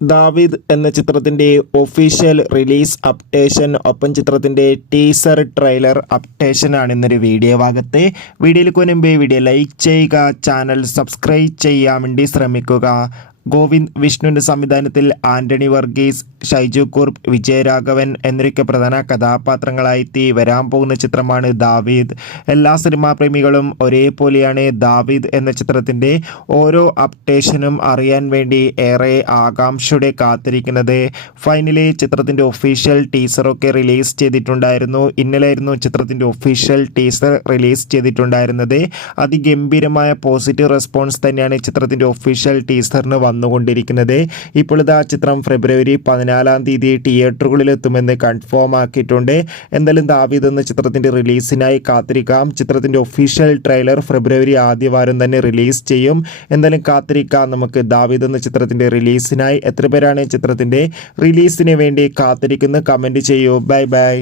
ദാവീദ് എന്ന ചിത്രത്തിൻ്റെ ഒഫീഷ്യൽ റിലീസ് അപ്ഡേഷൻ ഒപ്പം ചിത്രത്തിൻ്റെ ടീസർ ട്രെയിലർ അപ്ഡേഷനാണ് ഇന്നൊരു വീഡിയോ ഭാഗത്ത്. വീഡിയോയിലേക്ക് മുൻപേ വീഡിയോ ലൈക്ക് ചെയ്യുക, ചാനൽ സബ്സ്ക്രൈബ് ചെയ്യാൻ വേണ്ടി ശ്രമിക്കുക. ഗോവിന്ദ് വിഷ്ണുവിൻ്റെ സംവിധാനത്തിൽ ആൻ്റണി വർഗീസ്, ഷൈജു കുറുപ്പ്, വിജയരാഘവൻ എന്നൊക്കെ പ്രധാന കഥാപാത്രങ്ങളായി വരാൻ പോകുന്ന ചിത്രമാണ് ദാവീദ്. എല്ലാ സിനിമാ പ്രേമികളും ഒരേപോലെയാണ് ദാവീദ് എന്ന ചിത്രത്തിൻ്റെ ഓരോ അപ്ഡേഷനും അറിയാൻ വേണ്ടി ഏറെ ആകാംക്ഷയോടെ കാത്തിരിക്കുന്നത്. ഫൈനലി ചിത്രത്തിൻ്റെ ഒഫീഷ്യൽ ടീസറൊക്കെ റിലീസ് ചെയ്തിട്ടുണ്ടായിരുന്നു. ഇന്നലെയായിരുന്നു ചിത്രത്തിൻ്റെ ഒഫീഷ്യൽ ടീസർ റിലീസ് ചെയ്തിട്ടുണ്ടായിരുന്നത്. അതിഗംഭീരമായ പോസിറ്റീവ് റെസ്പോൺസ് തന്നെയാണ് ചിത്രത്തിൻ്റെ ഒഫീഷ്യൽ ടീസറിന് വന്നുകൊണ്ടിരിക്കുന്നത്. ഇപ്പോൾ ഇതാ ചിത്രം ഫെബ്രുവരി 14-ാം തീയതി തിയേറ്ററുകളിലെത്തുമെന്ന് കൺഫേം ആക്കിയിട്ടുണ്ട്. എന്തായാലും ദാവീദ് എന്ന ചിത്രത്തിൻ്റെ റിലീസിനായി കാത്തിരിക്കാം. ചിത്രത്തിൻ്റെ ഒഫീഷ്യൽ ട്രെയിലർ ഫെബ്രുവരി ആദ്യവാരം തന്നെ റിലീസ് ചെയ്യും. എന്തായാലും കാത്തിരിക്കാം നമുക്ക് ദാവീദ് എന്ന ചിത്രത്തിൻ്റെ റിലീസിനായി. എത്ര പേരാണ് ചിത്രത്തിൻ്റെ റിലീസിന് വേണ്ടി കാത്തിരിക്കുന്നത്? കമൻറ്റ് ചെയ്യൂ. Bye bye.